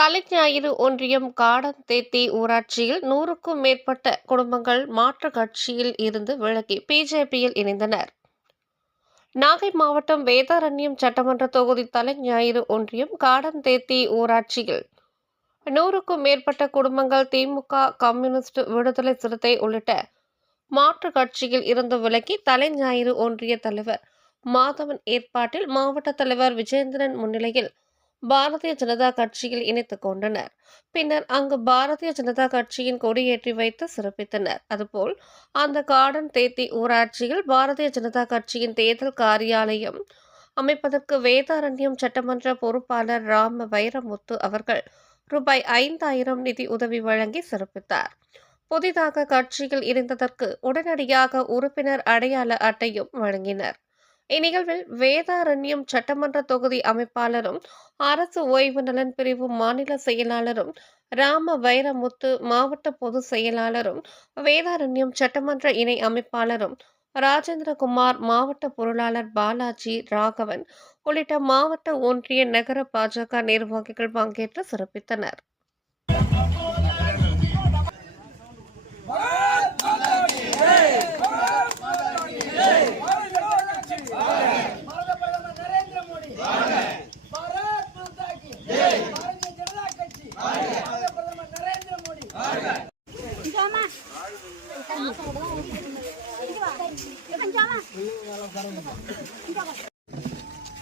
தலைஞாயிறு ஒன்றியம் காடந்தேத்தி ஊராட்சியில் நூறுக்கும் மேற்பட்ட குடும்பங்கள் மாற்றுக் கட்சியில் இருந்து விலகி பிஜேபியில் இணைந்தனர். நாகை மாவட்டம் வேதாரண்யம் சட்டமன்ற தொகுதி தலைஞாயிறு ஒன்றியம் காடந்தேத்தி ஊராட்சியில் நூறுக்கும் மேற்பட்ட குடும்பங்கள் திமுக கம்யூனிஸ்ட் விடுதலை சிறுத்தை உள்ளிட்ட மாற்றுக் கட்சியில் இருந்து விலகி தலைஞாயிறு ஒன்றிய தலைவர் மாதவன் ஏற்பாட்டில் மாவட்ட தலைவர் விஜேந்திரன் முன்னிலையில் பாரதிய ஜனதா கட்சியில் இணைத்துக் கொண்டனர். பின்னர் அங்கு பாரதிய ஜனதா கட்சியின் கொடியேற்றி வைத்து சிறப்பித்தனர். அதுபோல் அந்த கார்டன் தேத்தி ஊராட்சியில் பாரதிய ஜனதா கட்சியின் தேர்தல் காரியாலயம் அமைப்பதற்கு வேதாரண்யம் சட்டமன்ற பொறுப்பாளர் ராம வைரமுத்து அவர்கள் ரூபாய் ஐந்தாயிரம் நிதி உதவி வழங்கி சிறப்பித்தார். புதிதாக கட்சியில் இணைந்ததற்கு உடனடியாக உறுப்பினர் அடையாள அட்டையும் வழங்கினர். இந்நிகழ்வில் வேதாரண்யம் சட்டமன்ற தொகுதி அமைப்பாளரும் அரசு ஓய்வு நலன் பிரிவு மாநில செயலாளரும் ராம வைரமுத்து மாவட்ட பொதுச் செயலாளரும் வேதாரண்யம் சட்டமன்ற இணை அமைப்பாளரும் ராஜேந்திரகுமார் மாவட்ட பொருளாளர் பாலாஜி ராகவன் உள்ளிட்ட மாவட்ட ஒன்றிய நகர பாஜக நிர்வாகிகள் பங்கேற்று சிறப்பித்தனர்.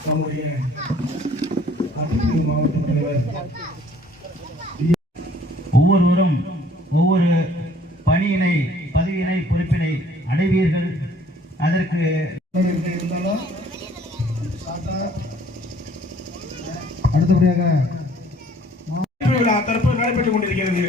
நம்முடைய ஒவ்வொருவரும் ஒவ்வொரு பணியினை பதவியினை பொறுப்பினை அடைவீர்கள். அதற்கு இருந்தாலும் அடுத்தபடியாக விழா தற்போது நடைபெற்றுக் கொண்டிருக்கிறது.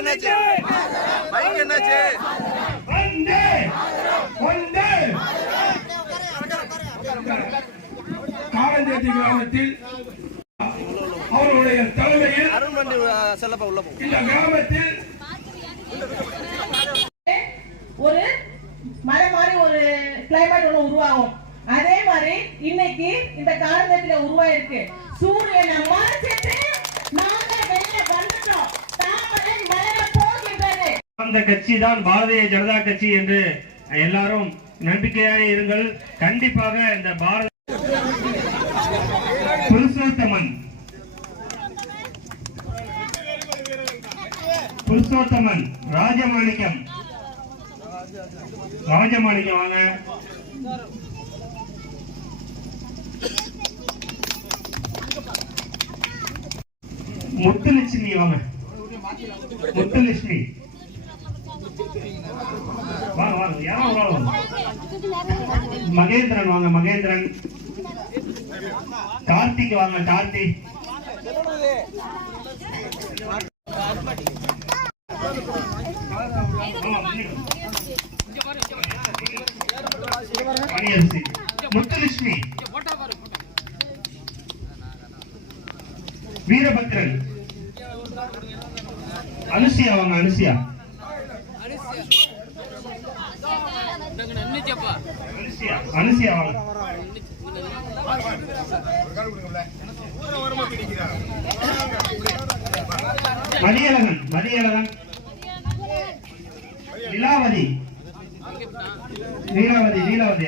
वंदे வந்தே வந்தே காரஞ்சேத்தி கிராமத்தில் அவருடைய தலைமையில் இந்த கிராமத்தில் ஒரு மலை மாதிரி ஒரு கிளைமேட் ஒன்று உருவாகும். அதே மாதிரி இன்னைக்கு இந்த காலகட்டத்துல உருவாயிருக்கு. சூரியனை மறைச்சிட்டு நாங்க சார்ந்த கட்சி தான் பாரதிய ஜனதா கட்சி என்று எல்லாரும் நம்பிக்கையாக இருங்கள். கண்டிப்பாக இந்த பாரத புருஷோத்தமன். புருஷோத்தமன் ராஜமாணிக்கம். ராஜமாணிக்கம் வாங்க. முத்துலட்சுமி வாங்க. முத்துலட்சுமி. யாரோ ஒரு ஆள் மகேந்திரன் வாங்க மகேந்திரன். கார்த்திக் வாங்க கார்த்திக் முத்துலட்சுமி. வீரபத்ரன். அனுசியா வாங்க அனுசியா. அனுசியா மதியழகன் மதியழகன். லீலாவதி. லீலாவதி லீலாவதி.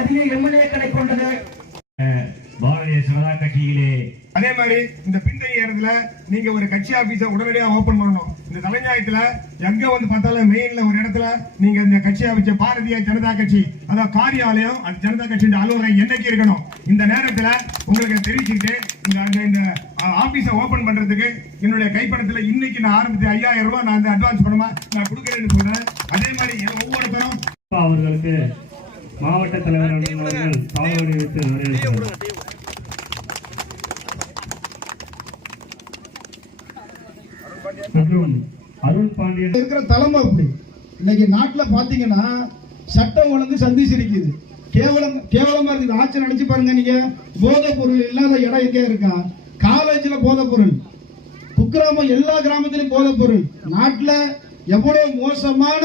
அதிக எம்எல்ஏக்களை கொண்டது. பாரதிய ஜனதா கட்சியிலே அதே மாதிரி இந்த பின்தங்கிய இடத்துல நீங்க ஒரு கட்சி ஆபீஸ உடனடியா ஓபன் பண்ணணும். தலைஞாயத்துல எங்க வந்து பார்த்தாலும் மெயின்ல ஒரு இடத்துல நீங்க இந்த கட்சி ஆபீஸ பாரதிய ஜனதா கட்சி அதாவது காரியாலயம் அந்த ஜனதா கட்சியின் அலுவலகம் என்னைக்கு இருக்கணும்? இந்த நேரத்துல உங்களுக்கு தெரிவிச்சுக்கிட்டு இந்த அந்த- இந்த ஆபீஸ ஓபன் பண்றதுக்கு என்னுடைய கைப்படத்துல இன்னைக்கு நான் ஆரம்பிச்ச ஐயாயிரம் ரூபாய் நான் அந்த அட்வான்ஸ் பணமா நான் கொடுக்குறேன்னு சொல்றேன். அதே மாதிரி ஒவ்வொருத்தரும் அவர்களுக்கு மாவட்ட தலைவர் அவர்கள் வைத்து அருண் பாண்டியன். இருக்கிற தலைமை அப்படி. இன்னைக்கு நாட்டில் பார்த்தீங்கன்னா சட்டம் ஒழுங்கு சந்தி சிரிக்குது கேவலம் கேவலமா இருக்குது. ஆட்சி நினைச்சு பாருங்க நீங்க. போதைப் பொருள் இல்லாத இடம் எங்கே இருக்கா? காலேஜில் போதைப் பொருள் குக்கிராமம் எல்லா கிராமத்திலும் போதைப் பொருள் நாட்டில் எவ்வளோ மோசமான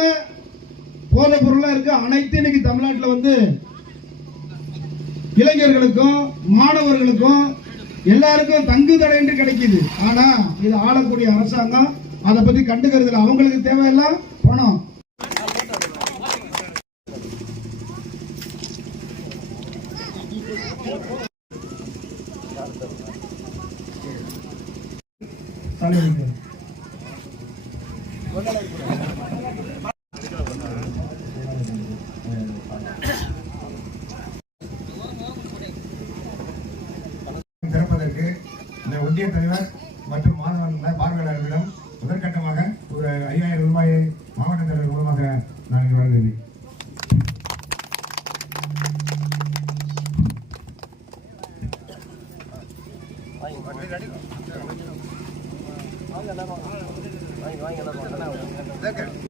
போதைப் பொருளாக இருக்கு? அனைத்து இன்னைக்கு தமிழ்நாட்டில் வந்து இளைஞர்களுக்கும் மாணவர்களுக்கும் எல்லாருக்கும் தங்கு தடையின்றி கிடைக்குது. ஆனால் இது ஆளக்கூடிய அரசாங்கம் அதை பத்தி கண்டுக்கிறது இல்லை அவங்களுக்கு தேவையெல்லாம் பணம் திறப்பதற்கு இந்த ஒன்றிய தலைவர்